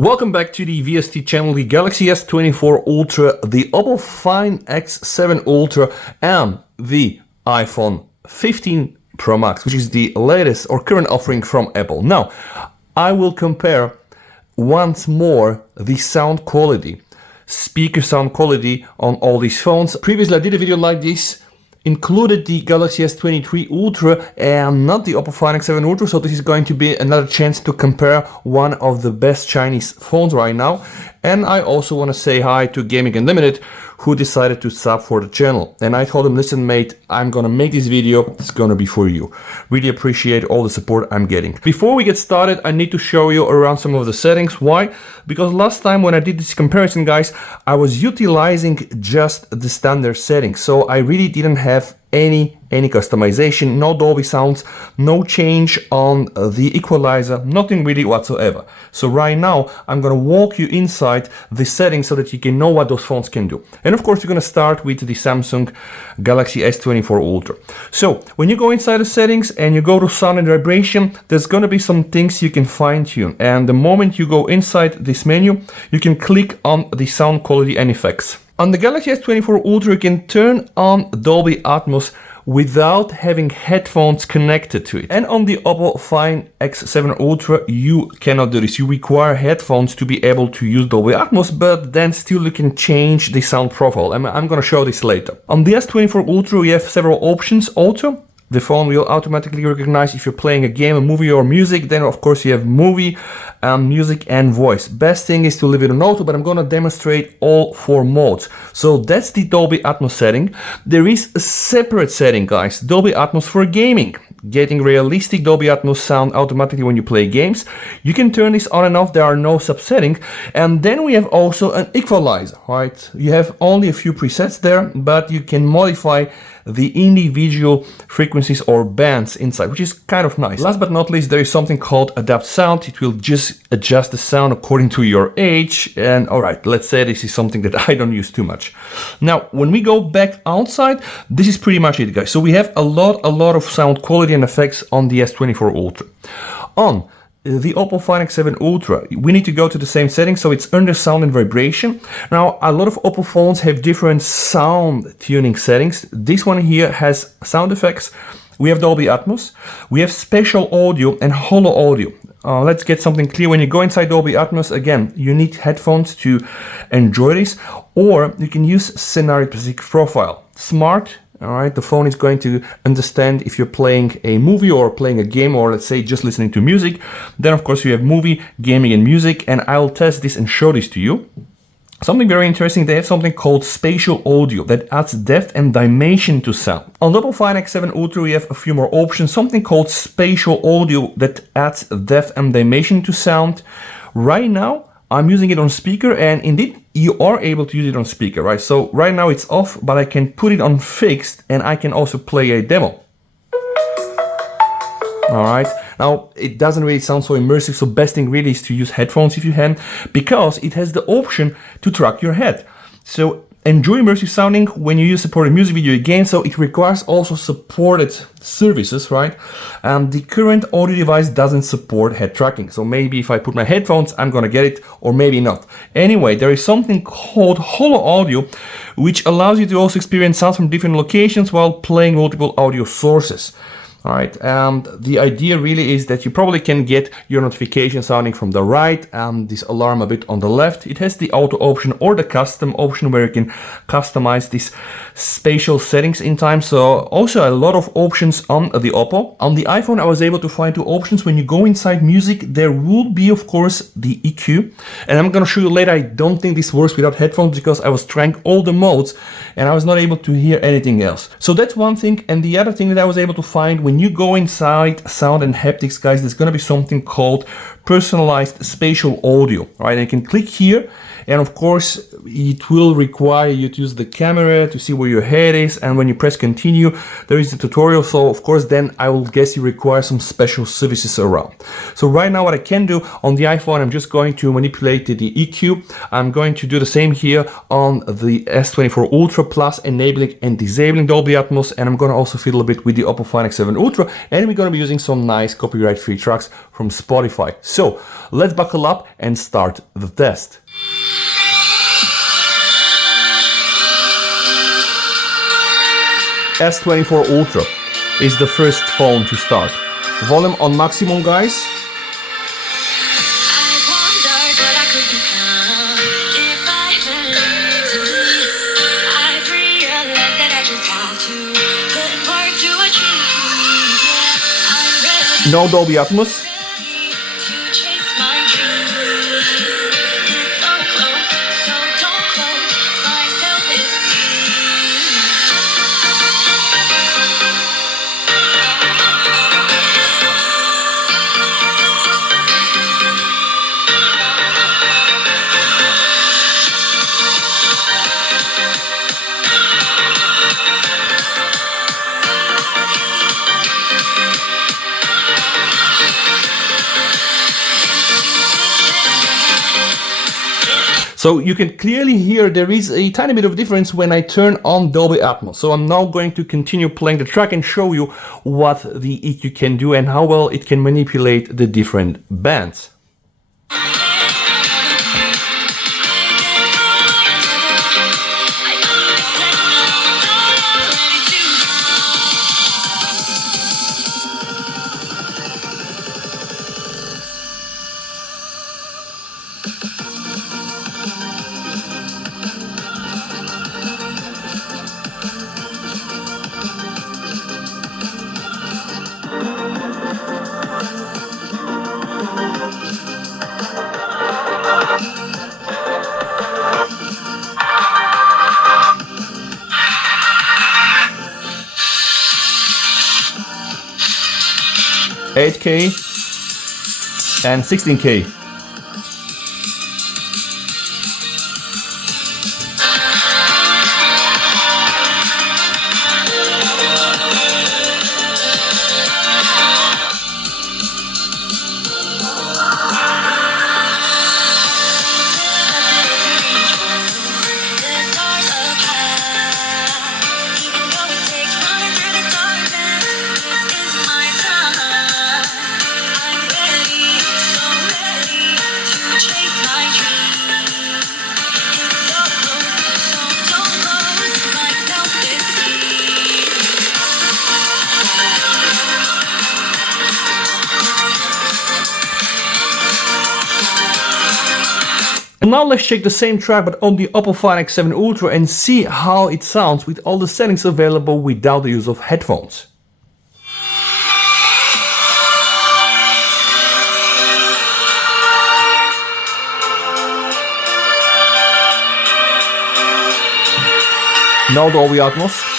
Welcome back to the VST channel, the Galaxy S24 Ultra, the Oppo Find X7 Ultra, and the iPhone 15 Pro Max, which is the latest or current offering from Apple. Now, I will compare once more the sound quality, speaker sound quality on all these phones. Previously, I did a video like this, included the Galaxy S23 Ultra and not the Oppo Find X7 Ultra, so this is going to be another chance to compare one of the best Chinese phones right now. And I also want to say hi to Gaming Unlimited, who decided to sub for the channel. And I told him, listen mate, I'm gonna make this video, it's gonna be for you. Really appreciate all the support I'm getting. Before we get started, I need to show you around some of the settings. Why? Because last time when I did this comparison, guys, I was utilizing just the standard settings. So I really didn't have any customization, no Dolby sounds, no change on the equalizer, nothing really whatsoever. So right now I'm gonna walk you inside the settings so that you can know what those phones can do. And of course, we're gonna start with the Samsung Galaxy S24 Ultra. So when you go inside the settings and you go to sound and vibration, there's gonna be some things you can fine tune. And the moment you go inside this menu, you can click on the sound quality and effects. On the Galaxy S24 Ultra, you can turn on Dolby Atmos without having headphones connected to it. And on the Oppo Find X7 Ultra, you cannot do this. You require headphones to be able to use Dolby Atmos, but then still you can change the sound profile. I'm gonna show this later. On the S24 Ultra, we have several options. Auto. The phone will automatically recognize if you're playing a game, a movie, or music. Then, of course, you have movie, music, and voice. Best thing is to leave it on auto, but I'm going to demonstrate all four modes. So that's the Dolby Atmos setting. There is a separate setting, guys. Dolby Atmos for gaming. Getting realistic Dolby Atmos sound automatically when you play games. You can turn this on and off. There are no subsettings. And then we have also an equalizer, right? You have only a few presets there, but you can modify the individual frequencies or bands inside, which is kind of nice. Last but not least, there is something called Adapt Sound. It will just adjust the sound according to your age. And all right, let's say this is something that I don't use too much. Now, when we go back outside, this is pretty much it, guys. So we have a lot of sound quality and effects on the S24 Ultra. On the Oppo Find X7 Ultra, we need to go to the same settings, so it's under sound and vibration. Now, a lot of Oppo phones have different sound tuning settings. This one here has sound effects. We have Dolby Atmos. We have spatial audio and holo audio. Let's get something clear. When you go inside Dolby Atmos, again, you need headphones to enjoy this, or you can use scenario-specific profile. Smart. All right, the phone is going to understand if you're playing a movie or playing a game, or let's say just listening to music. Then of course you have movie, gaming, and music, and I'll test this and show this to you. Something very interesting, they have something called spatial audio that adds depth and dimension to sound. On the Oppo Find X7 Ultra, we have a few more options, something called spatial audio that adds depth and dimension to sound. Right now, I'm using it on speaker, and indeed you are able to use it on speaker, right? So right now it's off, but I can put it on fixed and I can also play a demo. All right, now it doesn't really sound so immersive, so best thing really is to use headphones if you can, because it has the option to track your head. So enjoy immersive sounding when you use supported music video again, so it requires also supported services, right? The current audio device doesn't support head tracking, so maybe if I put my headphones, I'm gonna get it, or maybe not. Anyway, there is something called holo audio, which allows you to also experience sounds from different locations while playing multiple audio sources. All right, and the idea really is that you probably can get your notification sounding from the right and this alarm a bit on the left. It has the auto option or the custom option where you can customize these spatial settings in time. So also a lot of options on the Oppo. On the iPhone, I was able to find two options. When you go inside music, there will be, of course, the EQ. And I'm gonna show you later, I don't think this works without headphones because I was trying all the modes and I was not able to hear anything else. So that's one thing. And the other thing that I was able to find, when you go inside sound and haptics, guys, there's going to be something called personalized spatial audio, right? And you can click here, and of course it will require you to use the camera to see where your head is, and when you press continue there is a tutorial. So of course then I will guess you require some special services around. So right now what I can do on the iPhone, I'm just going to manipulate the EQ. I'm going to do the same here on the S24 Ultra Plus, enabling and disabling Dolby Atmos, and I'm going to also fiddle a bit with the Oppo Find X7 Ultra, and we're gonna be using some nice copyright-free tracks from Spotify. So let's buckle up and start the test. S24 Ultra is the first phone to start. Volume on maximum, guys. No Dolby Atmos. So you can clearly hear there is a tiny bit of difference when I turn on Dolby Atmos. So I'm now going to continue playing the track and show you what the EQ can do and how well it can manipulate the different bands. $8K and $16K. And now let's check the same track but on the Oppo Find X7 Ultra and see how it sounds with all the settings available without the use of headphones. No Dolby Atmos.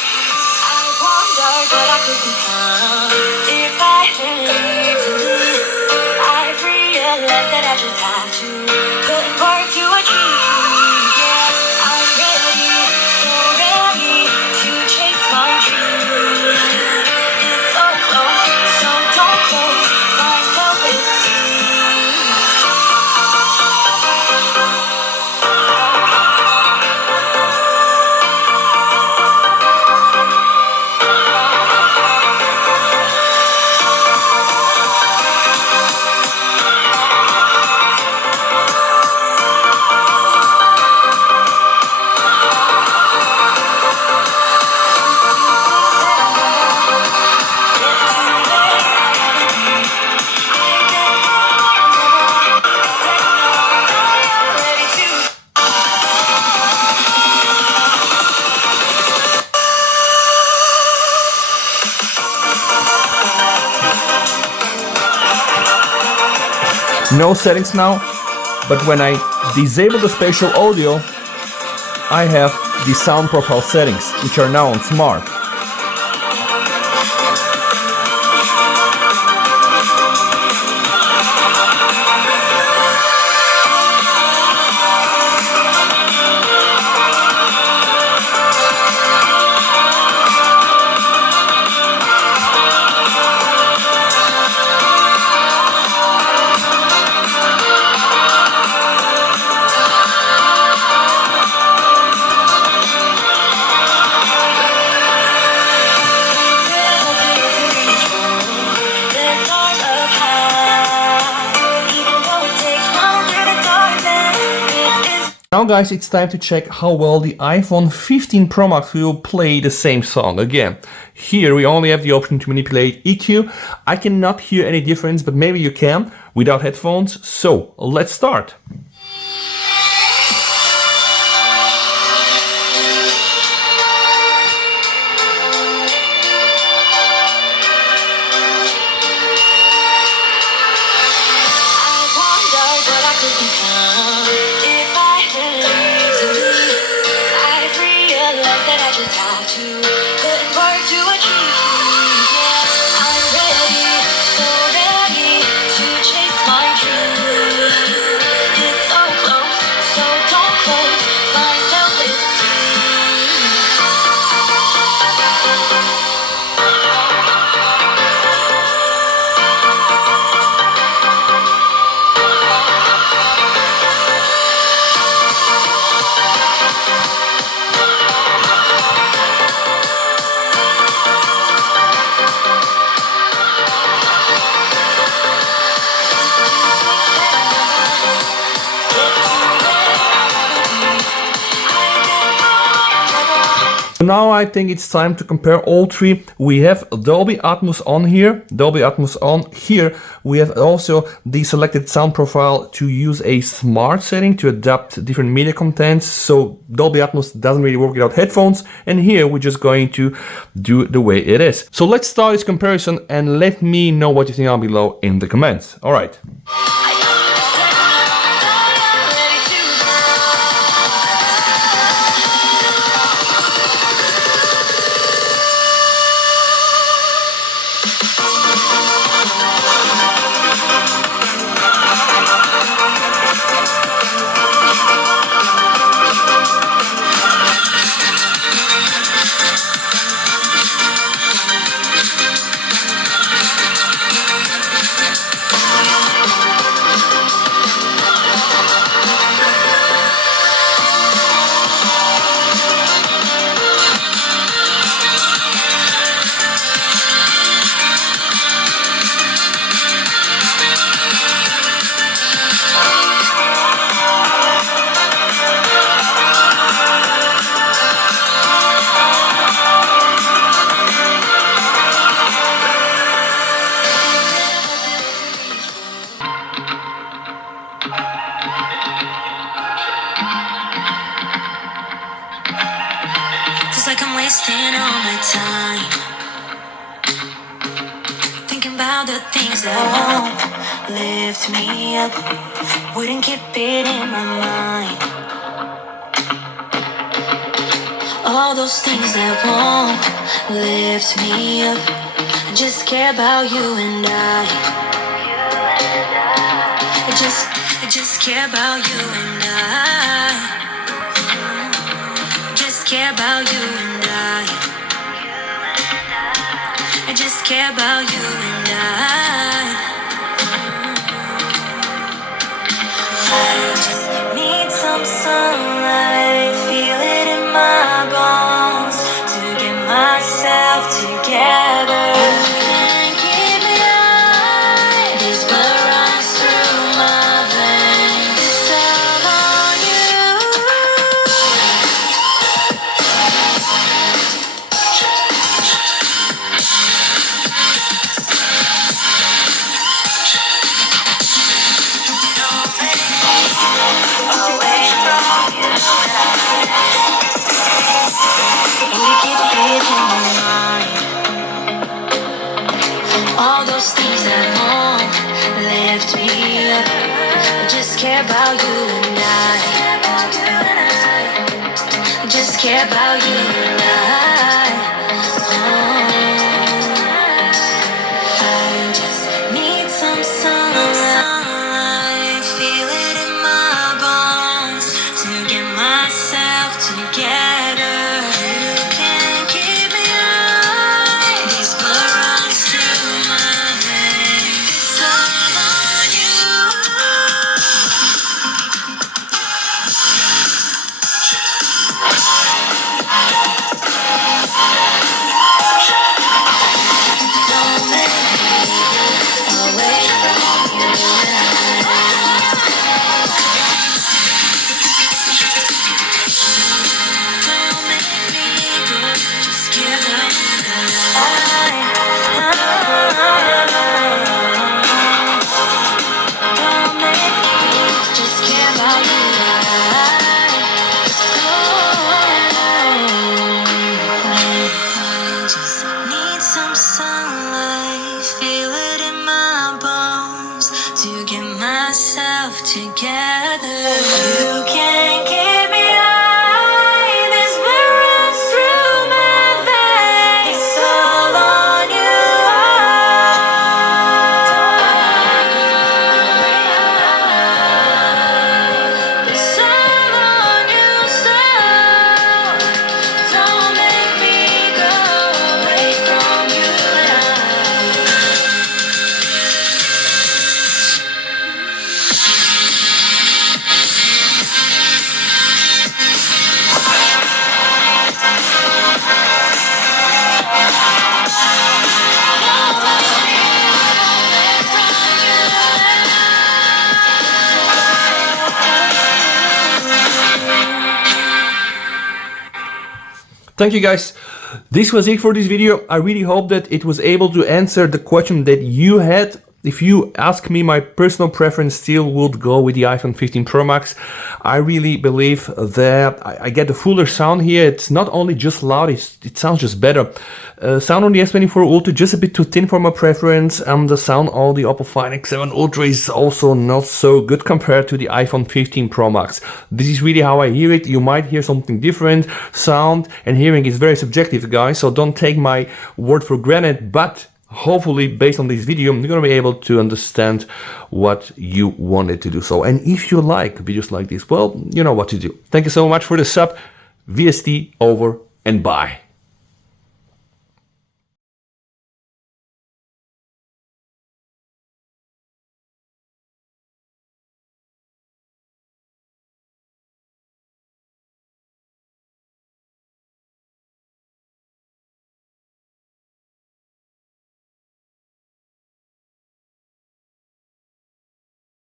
No settings now, but when I disable the spatial audio, I have the sound profile settings, which are now on Smart. Now guys, it's time to check how well the iPhone 15 Pro Max will play the same song. Again, here we only have the option to manipulate EQ. I cannot hear any difference, but maybe you can without headphones. So let's start. Now I think it's time to compare all three. We have Dolby Atmos on here, Dolby Atmos on here. We have also the selected sound profile to use a smart setting to adapt different media contents. So Dolby Atmos doesn't really work without headphones. And here we're just going to do the way it is. So let's start this comparison and let me know what you think down below in the comments. All right. Like I'm wasting all my time thinking about the things that won't lift me up, wouldn't keep it in my mind. All those things that won't lift me up, I just care about you and I just care about you and I just care about you and I just care about you and I just need some sunlight, feel it in my bones to get myself together. Can't keep me out, this blood runs through my veins. It's all on you. All those things that won't lift me up, I just care about you and I just care about you and I just need some sunlight, feel it in my bones to get myself together. You can't keep me out, this blood runs through my veins. It's all on you. together. You can keep me high. This blood runs through my veins. It's all on you. It's all on you, so don't make me go away from you now. Thank you guys. This was it for this video. I really hope that it was able to answer the question that you had. If you ask me, my personal preference still would go with the iPhone 15 Pro Max. I really believe that I get a fuller sound here. It's not only just loud, it sounds just better. Sound on the S24 Ultra just a bit too thin for my preference, and the sound on the Oppo Find X7 Ultra is also not so good compared to the iPhone 15 Pro Max. This is really how I hear it. You might hear something different. Sound and hearing is very subjective, guys, so don't take my word for granted, but hopefully, based on this video, you're gonna be able to understand what you wanted to do. So, and if you like videos like this, well, you know what to do. Thank you so much for the sub. VST over and bye.